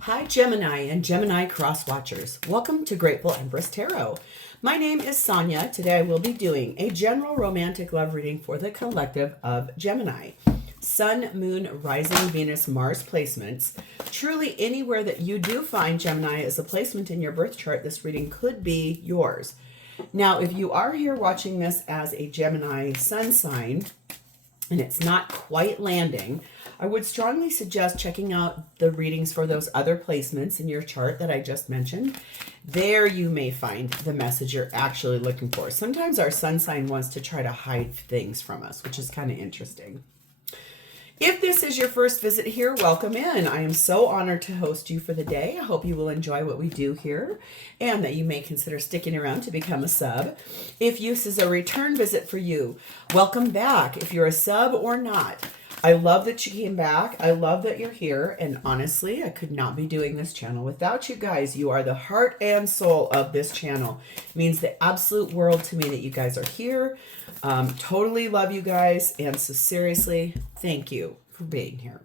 Hi, Gemini and Gemini cross watchers. Welcome to Grateful Empress Tarot. My name is Sonia. Today I will be doing a general romantic love reading for the collective of Gemini. Sun, Moon, Rising, Venus, Mars placements. Truly, anywhere that you do find Gemini as a placement in your birth chart, this reading could be yours. Now, if you are here watching this as a Gemini sun sign and it's not quite landing, I would strongly suggest checking out the readings for those other placements in your chart that I just mentioned. There you may find the message you're actually looking for. Sometimes our sun sign wants to try to hide things from us, which is kind of interesting. If this is your first visit here, welcome in. I am so honored to host you for the day. I hope you will enjoy what we do here and that you may consider sticking around to become a sub. If this is a return visit for you, welcome back. If you're a sub or not, I love that you came back. I love that you're here. And honestly, I could not be doing this channel without you guys. You are the heart and soul of this channel. It means the absolute world to me that you guys are here. Totally love you guys. And so seriously, thank you for being here.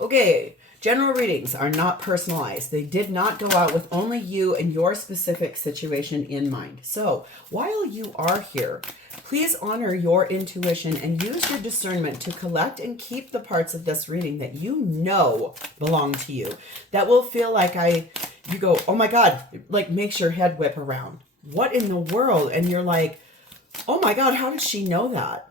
Okay, general readings are not personalized. They did not go out with only you and your specific situation in mind. So while you are here, please honor your intuition and use your discernment to collect and keep the parts of this reading that you know belong to you. That will feel like you go, oh my God, like makes your head whip around. What in the world? And you're like, oh my God, how did she know that?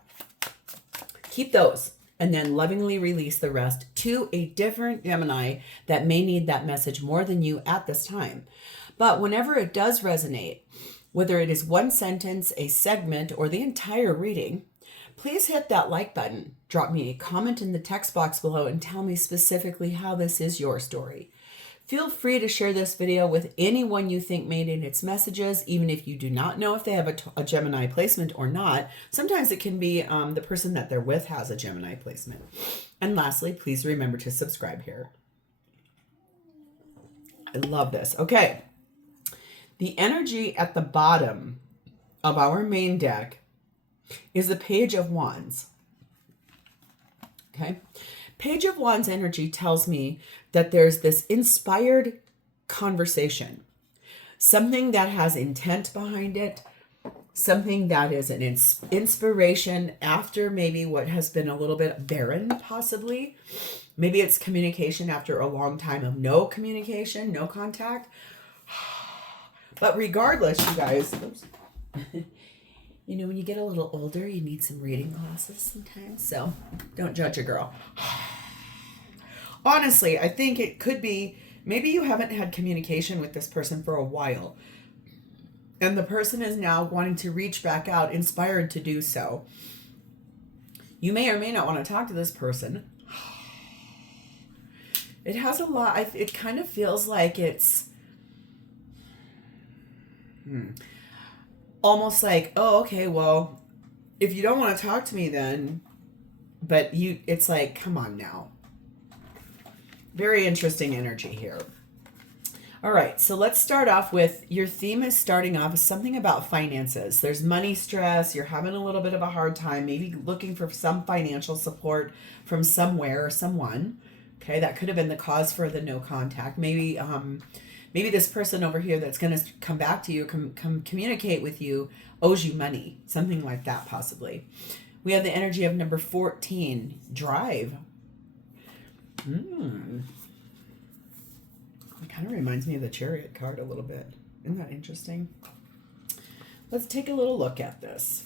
Keep those and then lovingly release the rest to a different Gemini that may need that message more than you at this time. But whenever it does resonate, whether it is one sentence, a segment, or the entire reading, please hit that like button. Drop me a comment in the text box below and tell me specifically how this is your story. Feel free to share this video with anyone you think may need its messages, even if you do not know if they have a Gemini placement or not. Sometimes it can be the person that they're with has a Gemini placement. And lastly, please remember to subscribe here. I love this. Okay. The energy at the bottom of our main deck is the Page of Wands. Okay. Page of Wands energy tells me that there's this inspired conversation, something that has intent behind it, something that is an inspiration after maybe what has been a little bit barren, possibly. Maybe it's communication after a long time of no communication, no contact. But regardless, you guys, you know, when you get a little older, you need some reading glasses sometimes. So don't judge a girl. Honestly, I think it could be, maybe you haven't had communication with this person for a while. And the person is now wanting to reach back out, inspired to do so. You may or may not want to talk to this person. It has a lot, it kind of feels like it's almost like, oh, okay, well, if you don't want to talk to me then, but it's like, come on now. Very interesting energy here. All right, so let's start off with your theme is starting off with something about finances. There's money stress. You're having a little bit of a hard time, maybe looking for some financial support from somewhere or someone. Okay, that could have been the cause for the no contact. Maybe this person over here that's going to come back to you, come communicate with you, owes you money, something like that possibly. We have the energy of number 14, drive. It kind of reminds me of the Chariot card a little bit. Isn't that interesting? Let's take a little look at this.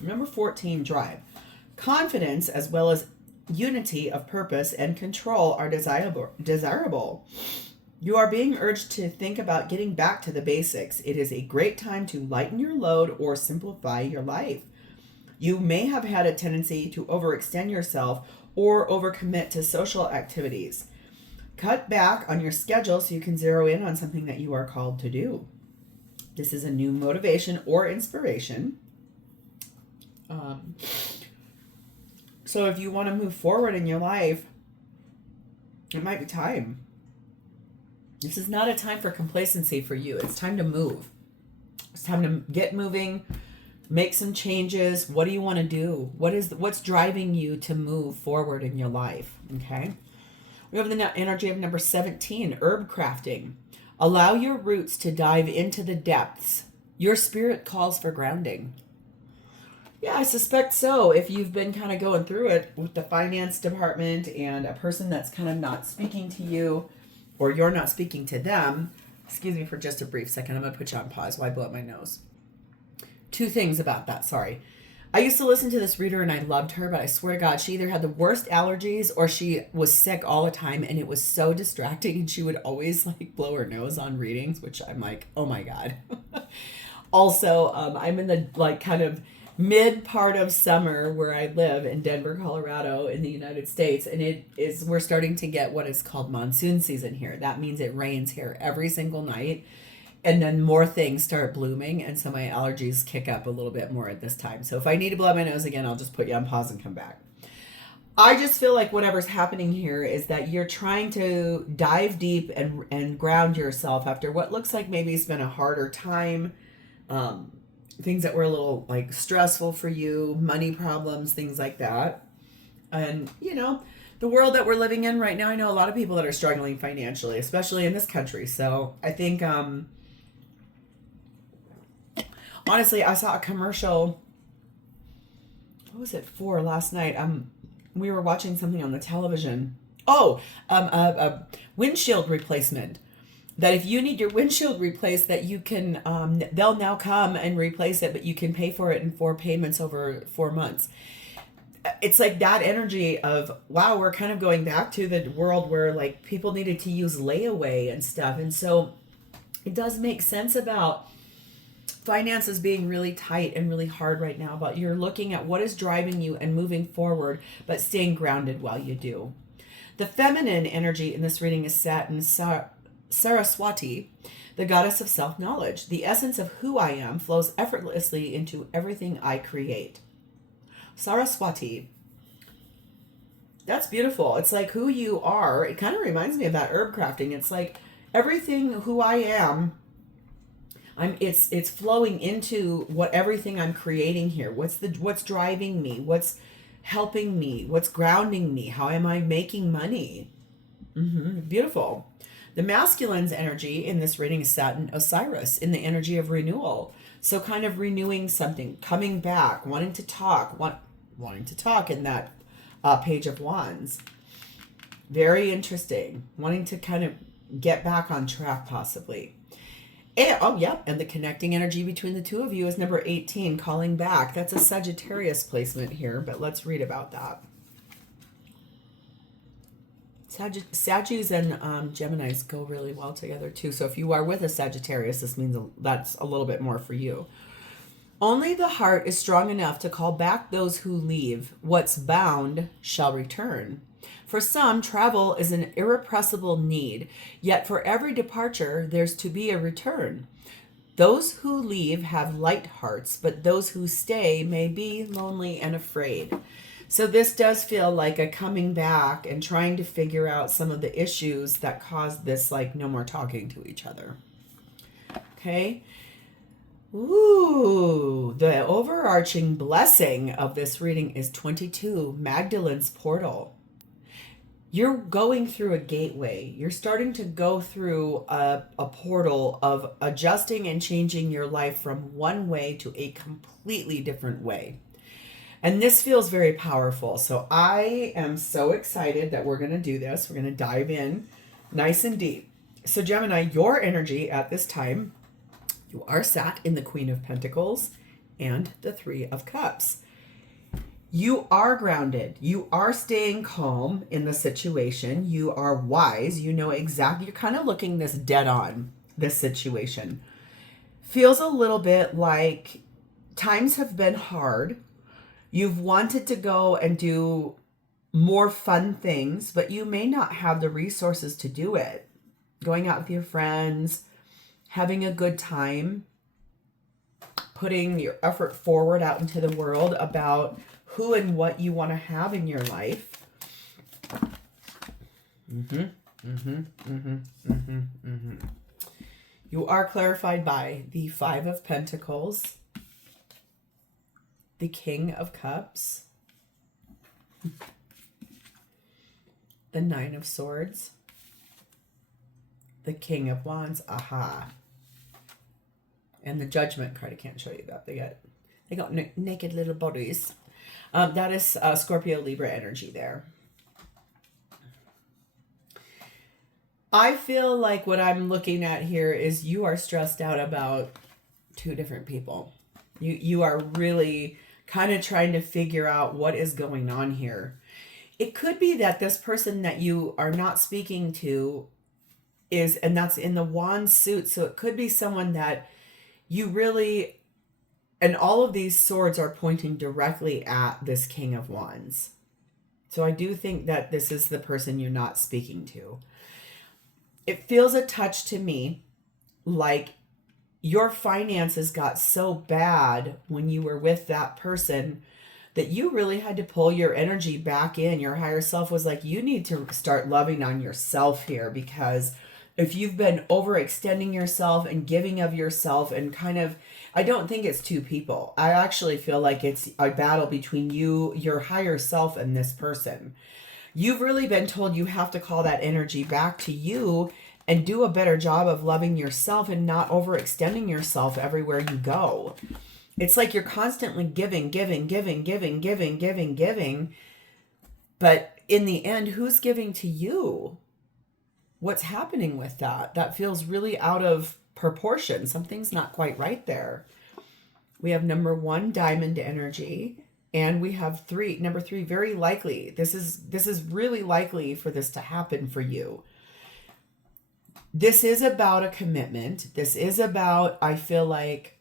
Number 14, drive. Confidence as well as unity of purpose and control are desirable. You are being urged to think about getting back to the basics. It is a great time to lighten your load or simplify your life. You may have had a tendency to overextend yourself or overcommit to social activities. Cut back on your schedule so you can zero in on something that you are called to do. This is a new motivation or inspiration. So if you want to move forward in your life, it might be time. This is not a time for complacency for you. It's time to move. It's time to get moving, make some changes. What do you want to do? What's driving you to move forward in your life? Okay. We have the energy of number 17, herb crafting. Allow your roots to dive into the depths. Your spirit calls for grounding. Yeah, I suspect so. If you've been kind of going through it with the finance department and a person that's kind of not speaking to you, or you're not speaking to them, excuse me for just a brief second. I'm going to put you on pause while I blow up my nose. Two things about that, sorry. I used to listen to this reader and I loved her, but I swear to God, she either had the worst allergies or she was sick all the time, and it was so distracting, and she would always like blow her nose on readings, which I'm like, oh my God. Also, I'm in the like kind of mid part of summer where I live in Denver, Colorado in the United States, and we're starting to get what is called monsoon season here. That means it rains here every single night. And then more things start blooming, and so my allergies kick up a little bit more at this time. So if I need to blow my nose again, I'll just put you on pause and come back. I just feel like whatever's happening here is that you're trying to dive deep and ground yourself after what looks like maybe it's been a harder time. Things that were a little like stressful for you, money problems, things like that. And, you know, the world that we're living in right now, I know a lot of people that are struggling financially, especially in this country. So I think... honestly, I saw a commercial, what was it for last night? We were watching something on the television. A windshield replacement. That if you need your windshield replaced, that you can, they'll now come and replace it, but you can pay for it in 4 payments over 4 months. It's like that energy of, wow, we're kind of going back to the world where like people needed to use layaway and stuff. And so it does make sense about finances being really tight and really hard right now, but you're looking at what is driving you and moving forward, but staying grounded while you do. The feminine energy in this reading is sat in Saraswati, the goddess of self-knowledge. The essence of who I am flows effortlessly into everything I create. Saraswati. That's beautiful. It's like who you are. It kind of reminds me of that herb crafting. It's like everything who I am, it's flowing into everything I'm creating here. What's driving me? What's helping me? What's grounding me? How am I making money? Beautiful. The masculine's energy in this reading is sat in Osiris, in the energy of renewal. So kind of renewing something, coming back, wanting to talk in that Page of Wands. Very interesting. Wanting to kind of get back on track possibly. And the connecting energy between the two of you is number 18, calling back. That's a Sagittarius placement here, but let's read about that. Sagittarius and Geminis go really well together too. So if you are with a Sagittarius, this means that's a little bit more for you. Only the heart is strong enough to call back those who leave. What's bound shall return. For some, travel is an irrepressible need, yet for every departure, there's to be a return. Those who leave have light hearts, but those who stay may be lonely and afraid. So this does feel like a coming back and trying to figure out some of the issues that caused this, like no more talking to each other. Okay. Ooh, the overarching blessing of this reading is 22, Magdalene's portal. You're going through a gateway. You're starting to go through a portal of adjusting and changing your life from one way to a completely different way. And this feels very powerful. So I am so excited that we're going to do this. We're going to dive in nice and deep. So Gemini, your energy at this time, you are sat in the Queen of Pentacles and the Three of Cups. You are grounded. You are staying calm in the situation. You are wise. You know exactly. You're kind of looking this dead on, this situation. Feels a little bit like times have been hard. You've wanted to go and do more fun things, but you may not have the resources to do it. Going out with your friends, having a good time, putting your effort forward out into the world about who and what you want to have in your life. You are clarified by the Five of Pentacles, the King of Cups, the Nine of Swords, the King of Wands, aha, and the Judgment card. I can't show you that. They got naked little bodies. That is Scorpio Libra energy there. I feel like what I'm looking at here is you are stressed out about two different people. You are really kind of trying to figure out what is going on here. It could be that this person that you are not speaking to is, and that's in the wand suit. So it could be someone that you really, and all of these swords are pointing directly at this King of Wands. So I do think that this is the person you're not speaking to. It feels a touch to me like your finances got so bad when you were with that person that you really had to pull your energy back in. Your higher self was like, you need to start loving on yourself here, because if you've been overextending yourself and giving of yourself and kind of, I don't think it's two people. I actually feel like it's a battle between you, your higher self, and this person. You've really been told you have to call that energy back to you and do a better job of loving yourself and not overextending yourself everywhere you go. It's like you're constantly giving. But in the end, who's giving to you? What's happening with that? That feels really out of proportion. Something's not quite right there. We have number 1, diamond energy. And we have number 3, very likely. This is really likely for this to happen for you. This is about a commitment. This is about, I feel like,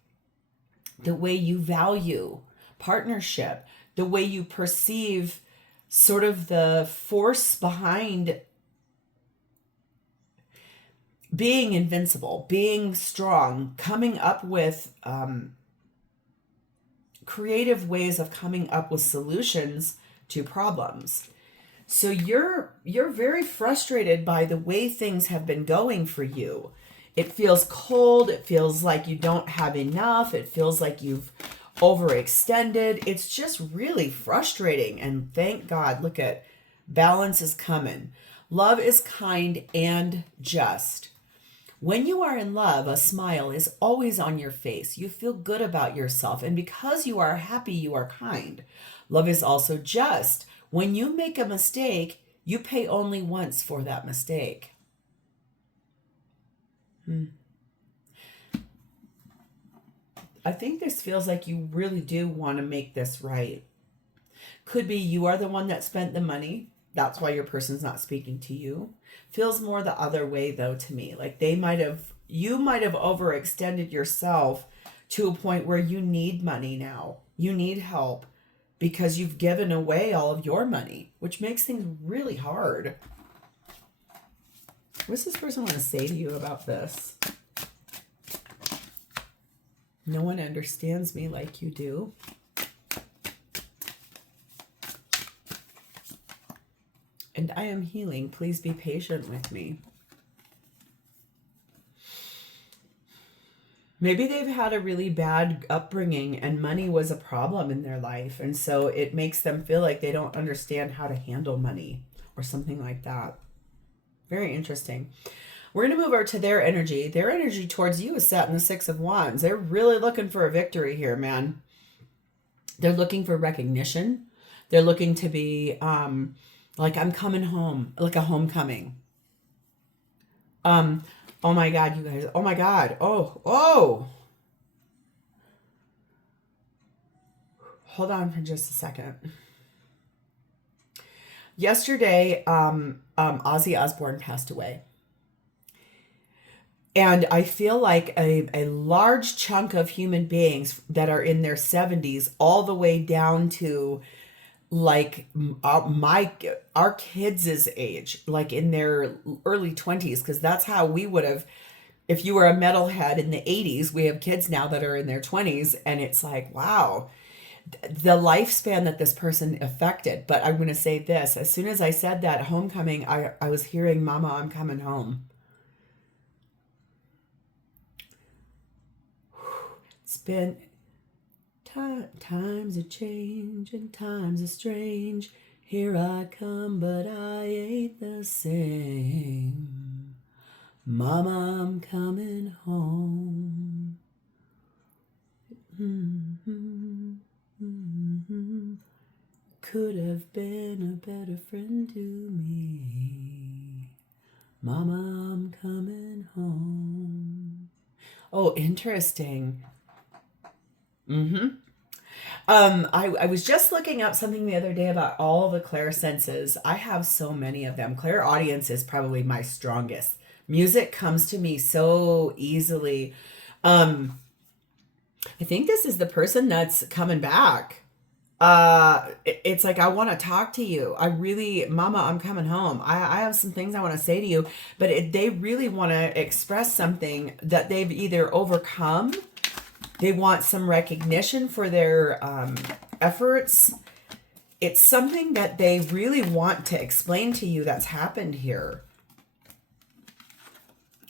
the way you value partnership, the way you perceive sort of the force behind being invincible, being strong, coming up with creative ways of coming up with solutions to problems. So you're very frustrated by the way things have been going for you. It feels cold. It feels like you don't have enough. It feels like you've overextended. It's just really frustrating. And thank God, look at balance is coming. Love is kind and just. When you are in love, a smile is always on your face. You feel good about yourself. And because you are happy, you are kind. Love is also just. When you make a mistake, you pay only once for that mistake. I think this feels like you really do want to make this right. Could be you are the one that spent the money. That's why your person's not speaking to you. Feels more the other way though to me. Like you might have overextended yourself to a point where you need money now. You need help because you've given away all of your money, which makes things really hard. What's this person want to say to you about this? No one understands me like you do. And I am healing. Please be patient with me. Maybe they've had a really bad upbringing and money was a problem in their life. And so it makes them feel like they don't understand how to handle money or something like that. Very interesting. We're going to move over to their energy. Their energy towards you is set in the 6 of Wands. They're really looking for a victory here, man. They're looking for recognition. They're looking to be like, I'm coming home, like a homecoming. Oh my God, you guys. Oh my God. Oh. Hold on for just a second. Yesterday, Ozzy Osbourne passed away. And I feel like a large chunk of human beings that are in their 70s all the way down to like our kids' age, like in their early 20s, because that's how we would have, if you were a metalhead in the 80s, we have kids now that are in their 20s, and it's like, wow, the lifespan that this person affected. But I'm going to say this, as soon as I said that homecoming, I was hearing, Mama, I'm coming home. It's been times are change and times are strange. Here I come, but I ain't the same. Mama, I'm coming home. Could have been a better friend to me. Mama, I'm coming home. Oh, interesting. I was just looking up something the other day about all the clairsenses. I have so many of them. Clairaudience is probably my strongest. Music comes to me so easily. I think this is the person that's coming back. It's like, I want to talk to you. I really, Mama, I'm coming home. I have some things I want to say to you, but they really want to express something that they've either overcome. They want some recognition for their efforts. It's something that they really want to explain to you that's happened here.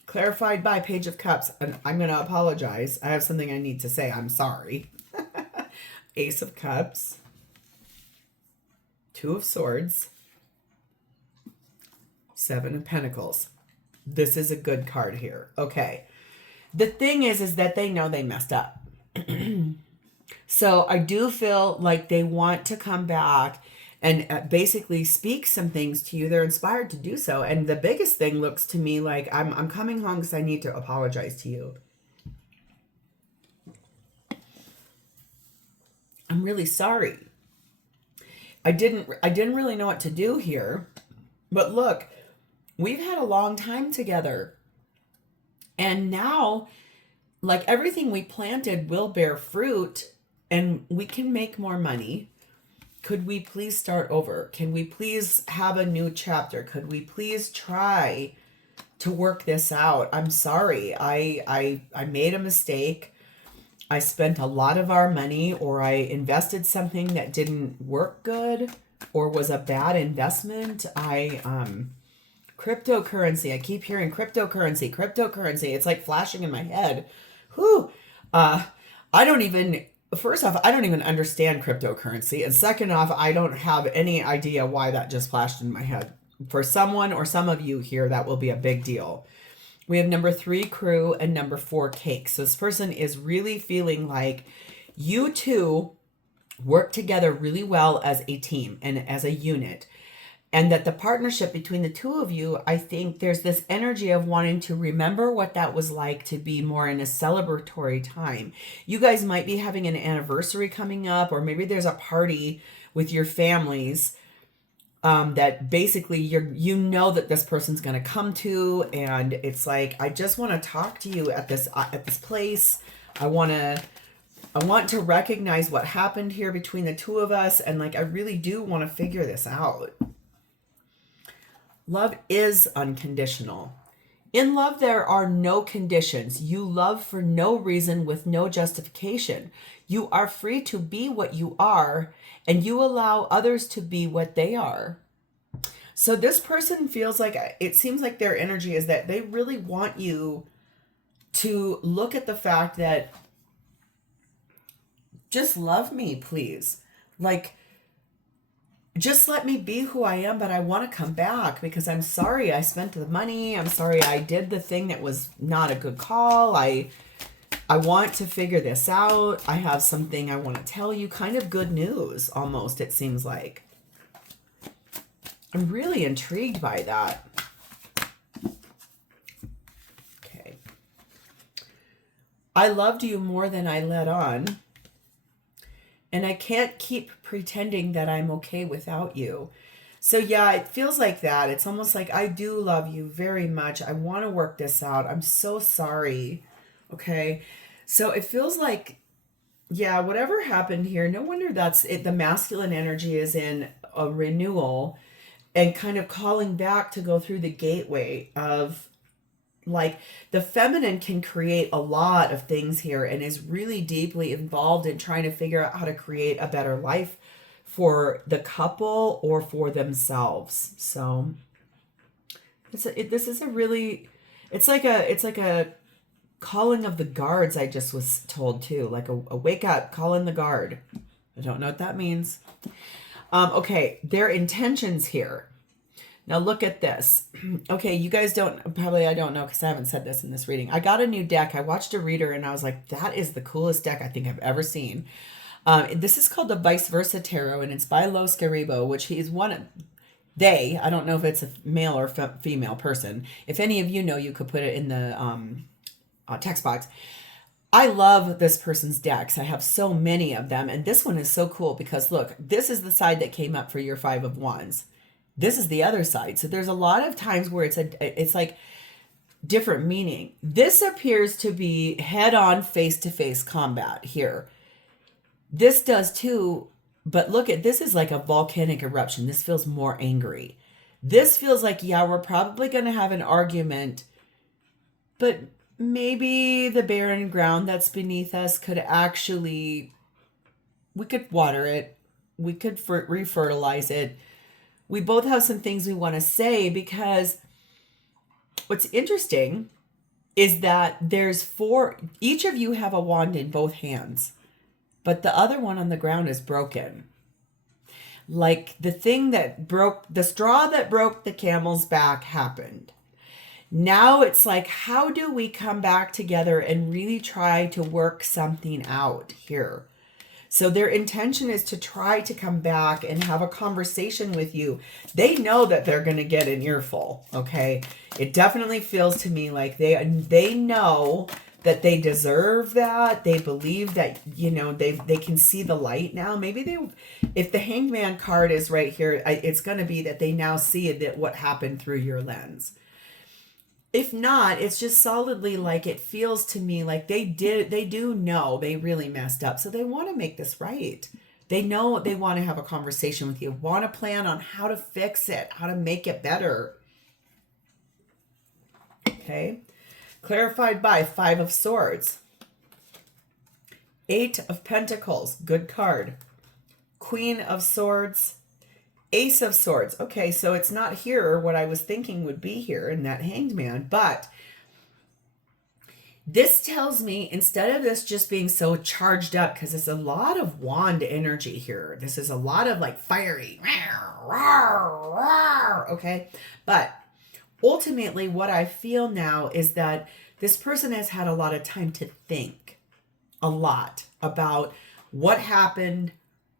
Clarified by Page of Cups. And I'm going to apologize. I have something I need to say. I'm sorry. Ace of Cups. Two of Swords. Seven of Pentacles. This is a good card here. Okay. The thing is that they know they messed up. So I do feel like they want to come back and basically speak some things to you. They're inspired to do so. And the biggest thing looks to me like I'm coming home because I need to apologize to you. I'm really sorry. I didn't really know what to do here. But look, we've had a long time together. And now, like, everything we planted will bear fruit and we can make more money. Could we please start over? Can we please have a new chapter? Could we please try to work this out? I'm sorry. I made a mistake. I spent a lot of our money, or I invested something that didn't work good or was a bad investment. Cryptocurrency. I keep hearing cryptocurrency. It's like flashing in my head. Whew. First off, I don't even understand cryptocurrency. And second off, I don't have any idea why that just flashed in my head. For someone or some of you here, that will be a big deal. We have number 3, crew, and number 4, cake. So this person is really feeling like you two work together really well as a team and as a unit. And that the partnership between the two of you, I think there's this energy of wanting to remember what that was like to be more in a celebratory time. You guys might be having an anniversary coming up, or maybe there's a party with your families that basically you know that this person's going to come to, and it's like, I just want to talk to you at this place. I want to recognize what happened here between the two of us, and like I really do want to figure this out. Love is unconditional. In love, there are no conditions. You love for no reason with no justification. You are free to be what you are, and you allow others to be what they are. So this person feels like, it seems like their energy is that they really want you to look at the fact that just love me, please. Like, just let me be who I am, but I want to come back because I'm sorry I spent the money. I'm sorry I did the thing that was not a good call. I want to figure this out. I have something I want to tell you. Kind of good news, almost, it seems like. I'm really intrigued by that. Okay. I loved you more than I let on. And I can't keep pretending that I'm okay without you. So yeah, it feels like that. It's almost like I do love you very much. I want to work this out. I'm so sorry. Okay. So it feels like, yeah, whatever happened here, no wonder that's it. The masculine energy is in a renewal and kind of calling back to go through the gateway of, like, the feminine can create a lot of things here and is really deeply involved in trying to figure out how to create a better life for the couple or for themselves. So this is a really, it's like a calling of the guards. I just was told too, like a wake up, call in the guard. I don't know what that means. Okay, their intentions here. Now look at this. Okay, you guys don't, probably I don't know because I haven't said this in this reading. I got a new deck. I watched a reader and I was like, that is the coolest deck I think I've ever seen. This is called the Viceversa Tarot, and it's by Scarabeo, which he's one. They, I don't know if it's a male or female person. If any of you know, you could put it in the text box. I love this person's decks. I have so many of them, and this one is so cool because look, this is the side that came up for your Five of Wands. This is the other side. So there's a lot of times where it's like different meaning. This appears to be head-on, face-to-face combat here. This does too, but look at this is like a volcanic eruption. This feels more angry. This feels like, yeah, we're probably going to have an argument, but maybe the barren ground that's beneath us could actually, we could water it. We could refertilize it. We both have some things we want to say, because what's interesting is that there's each of you have a wand in both hands, but the other one on the ground is broken. Like the straw that broke the camel's back happened. Now it's like, how do we come back together and really try to work something out here? So their intention is to try to come back and have a conversation with you. They know that they're going to get an earful, okay? It definitely feels to me like they know that they deserve that. They believe that, you know, they can see the light now. Maybe if the Hangman card is right here, it's going to be that they now see that what happened through your lens. If not, it's just solidly like it feels to me like they do know they really messed up. So they want to make this right. They know they want to have a conversation with you, want to plan on how to fix it, how to make it better. Okay. Clarified by Five of Swords. Eight of Pentacles, good card. Queen of Swords. Ace of Swords. Okay, so it's not here what I was thinking would be here in that Hanged Man, but this tells me instead of this just being so charged up, because it's a lot of wand energy here. This is a lot of like fiery, okay? But ultimately what I feel now is that this person has had a lot of time to think a lot about what happened,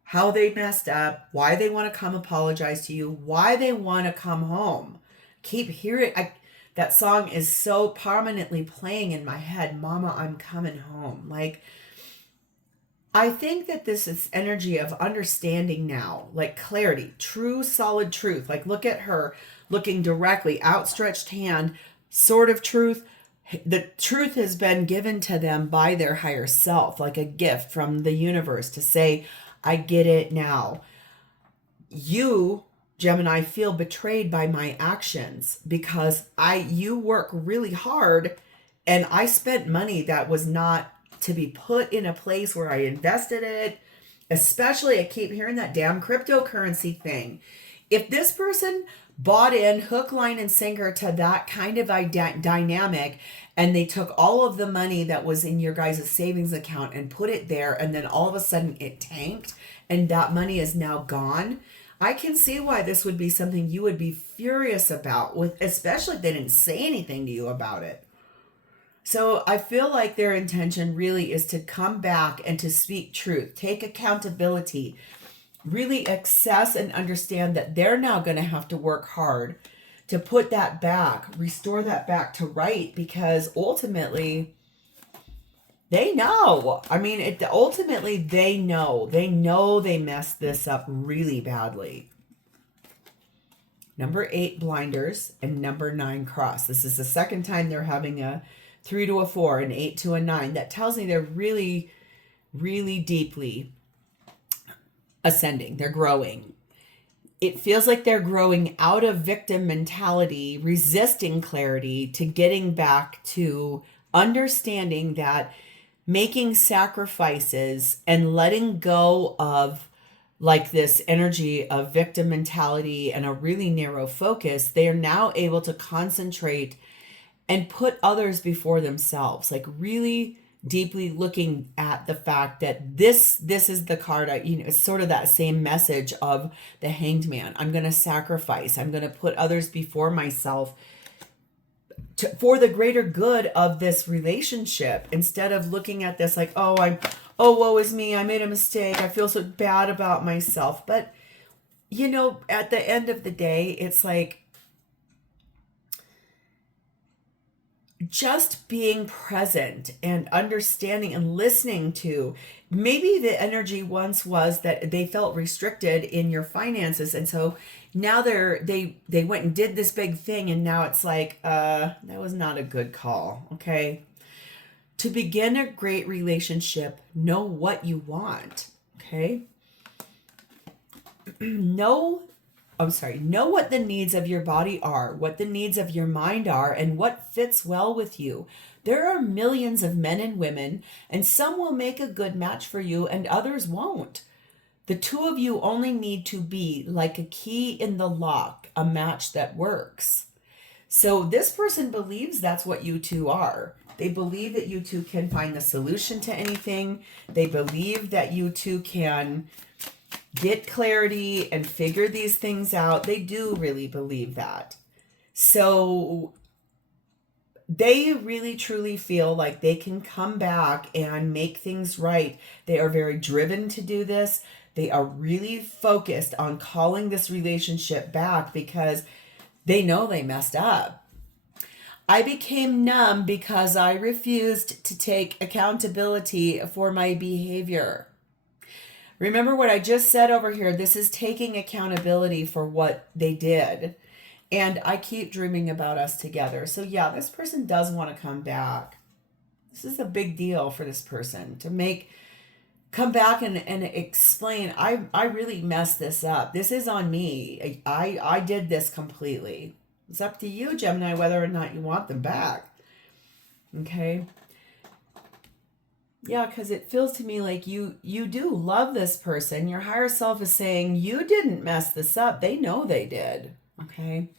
how they messed up, why they want to come apologize to you, why they want to come home. Keep hearing, that song is so prominently playing in my head, Mama, I'm coming home. Like, I think that this is energy of understanding now, like clarity, true, solid truth. Like, look at her looking directly, outstretched hand, sword of truth. The truth has been given to them by their higher self, like a gift from the universe to say, I get it now. You, Gemini, feel betrayed by my actions because you work really hard and I spent money that was not to be put in a place where I invested it. Especially, I keep hearing that damn cryptocurrency thing. If this person bought in hook, line, and sinker to that kind of dynamic, and they took all of the money that was in your guys' savings account and put it there, and then all of a sudden it tanked, and that money is now gone, I can see why this would be something you would be furious about, especially if they didn't say anything to you about it. So I feel like their intention really is to come back and to speak truth, take accountability, really access and understand that they're now going to have to work hard to put that back, restore that back to right, because ultimately they know. I mean, ultimately they know. They know they messed this up really badly. Number 8, blinders, and number 9, cross. This is the second time they're having a 3 to a 4, an 8 to a 9. That tells me they're really, really deeply ascending. They're growing. It feels like they're growing out of victim mentality, resisting clarity, to getting back to understanding that making sacrifices and letting go of like this energy of victim mentality and a really narrow focus, they are now able to concentrate and put others before themselves, like really deeply looking at the fact that this is the card. It's sort of that same message of the Hanged Man. I'm going to sacrifice. I'm going to put others before myself for the greater good of this relationship, instead of looking at this like, oh, woe is me. I made a mistake. I feel so bad about myself. But, at the end of the day, it's like, just being present and understanding and listening to, maybe the energy once was that they felt restricted in your finances, and so now they went and did this big thing, and now it's like that was not a good call. Okay, to begin a great relationship, know what you want. Okay, know what the needs of your body are, what the needs of your mind are, and what fits well with you. There are millions of men and women, and some will make a good match for you and others won't. The two of you only need to be like a key in the lock, a match that works. So this person believes that's what you two are. They believe that you two can find the solution to anything. They believe that you two can get clarity and figure these things out. They do really believe that. So they really truly feel like they can come back and make things right. They are very driven to do this. They are really focused on calling this relationship back because they know they messed up. I became numb because I refused to take accountability for my behavior. Remember what I just said over here. This is taking accountability for what they did. And I keep dreaming about us together. So yeah, this person does want to come back. This is a big deal for this person to come back and explain, I really messed this up. This is on me. I did this completely. It's up to you, Gemini, whether or not you want them back. Okay. Yeah, because it feels to me like you do love this person. Your higher self is saying, you didn't mess this up. They know they did. Okay.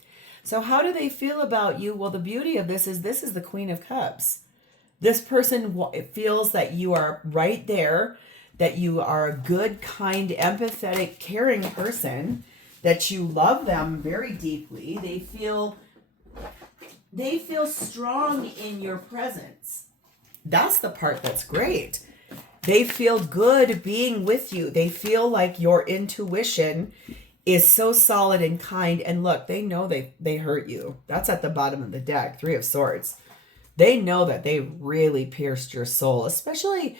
So how do they feel about you? Well, the beauty of this is the Queen of Cups. This person feels that you are right there, that you are a good, kind, empathetic, caring person, that you love them very deeply. They feel strong in your presence. That's the part that's great. They feel good being with you. They feel like your intuition is so solid and kind. And look, they know they hurt you. That's at the bottom of the deck, 3 of Swords. They know that they really pierced your soul, especially,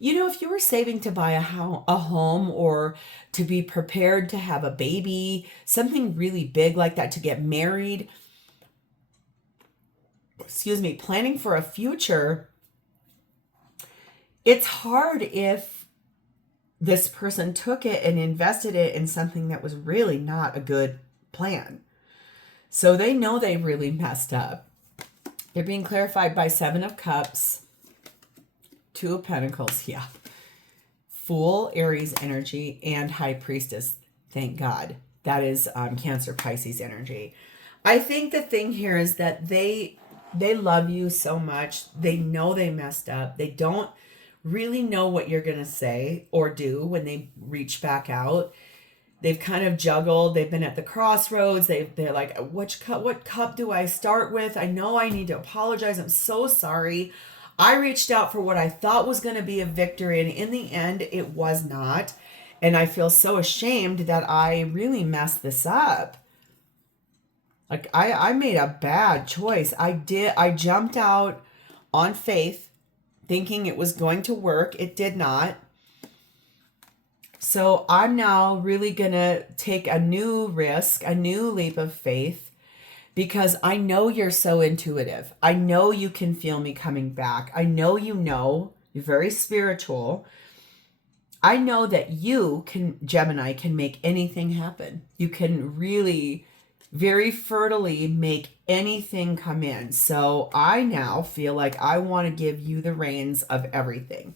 if you were saving to buy a home or to be prepared to have a baby, something really big like that, to get married, planning for a future. It's hard if this person took it and invested it in something that was really not a good plan. So they know they really messed up. They're being clarified by 7 of Cups, 2 of Pentacles, yeah. Fool, Aries energy, and High Priestess, thank God. That is Cancer, Pisces energy. I think the thing here is that they love you so much. They know they messed up. They don't really know what you're going to say or do when they reach back out. They've kind of juggled. They've been at the crossroads. They're like, what cup do I start with? I know I need to apologize. I'm so sorry. I reached out for what I thought was going to be a victory, and in the end, it was not. And I feel so ashamed that I really messed this up. Like, I made a bad choice. I jumped out on faith, thinking it was going to work. It did not. So I'm now really going to take a new risk, a new leap of faith, because I know you're so intuitive. I know you can feel me coming back. I know you're very spiritual. I know that you Gemini, can make anything happen. You can really very fertily make anything come in. So I now feel like I want to give you the reins of everything.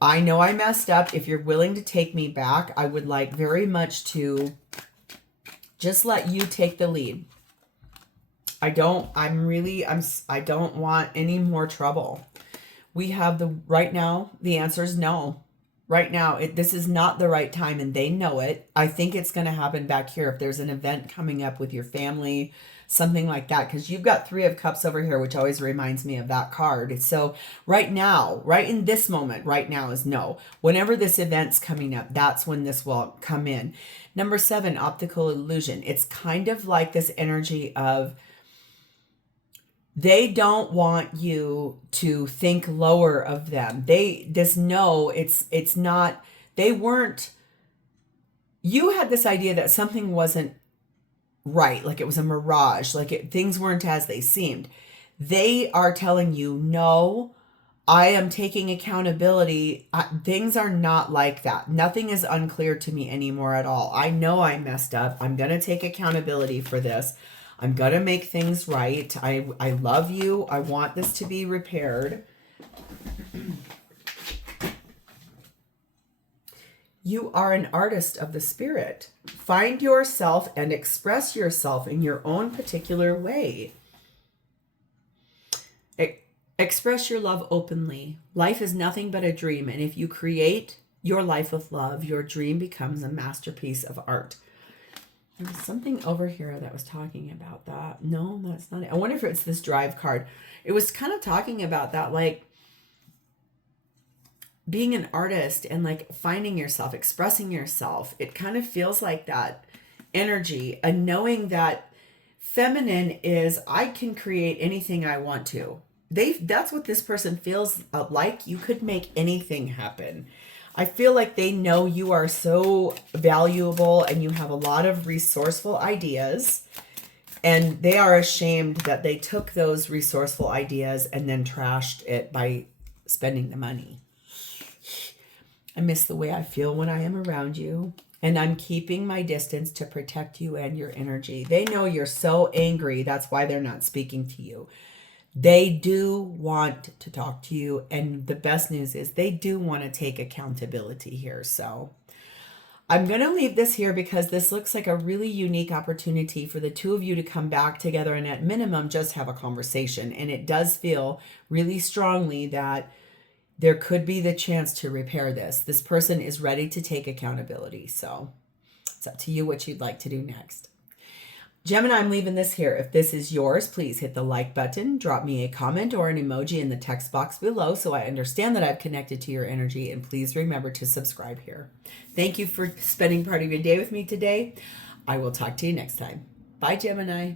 I know I messed up. If you're willing to take me back, I would like very much to just let you take the lead. I don't want any more trouble. We have right now, the answer is no. Right now, this is not the right time, and they know it. I think it's going to happen back here if there's an event coming up with your family, something like that, because you've got Three of Cups over here, which always reminds me of that card. So right now, right in this moment, right now is no. Whenever this event's coming up, that's when this will come in. Number 7, optical illusion. It's kind of like this energy of they don't want you to think lower of them. It's not, they weren't, you had this idea that something wasn't right, like it was a mirage, like things weren't as they seemed. They are telling you, no, I am taking accountability. Things are not like that. Nothing is unclear to me anymore at all. I know I messed up. I'm going to take accountability for this. I'm going to make things right. I love you. I want this to be repaired. You are an artist of the spirit. Find yourself and express yourself in your own particular way. Express your love openly. Life is nothing but a dream, and if you create your life with love, your dream becomes a masterpiece of art. There was something over here that was talking about that. No, that's not it. I wonder if it's this drive card. It was kind of talking about that, like being an artist and like finding yourself, expressing yourself. It kind of feels like that energy, and knowing that feminine is I can create anything I want to. That's what this person feels like. You could make anything happen. I feel like they know you are so valuable and you have a lot of resourceful ideas, and they are ashamed that they took those resourceful ideas and then trashed it by spending the money. I miss the way I feel when I am around you, and I'm keeping my distance to protect you and your energy. They know you're so angry. That's why they're not speaking to you. They do want to talk to you, and the best news is they do want to take accountability here. So I'm going to leave this here because this looks like a really unique opportunity for the two of you to come back together and at minimum just have a conversation. And it does feel really strongly that there could be the chance to repair this. This person is ready to take accountability. So it's up to you what you'd like to do next. Gemini, I'm leaving this here. If this is yours, please hit the like button, drop me a comment or an emoji in the text box below so I understand that I've connected to your energy, and please remember to subscribe here. Thank you for spending part of your day with me today. I will talk to you next time. Bye, Gemini.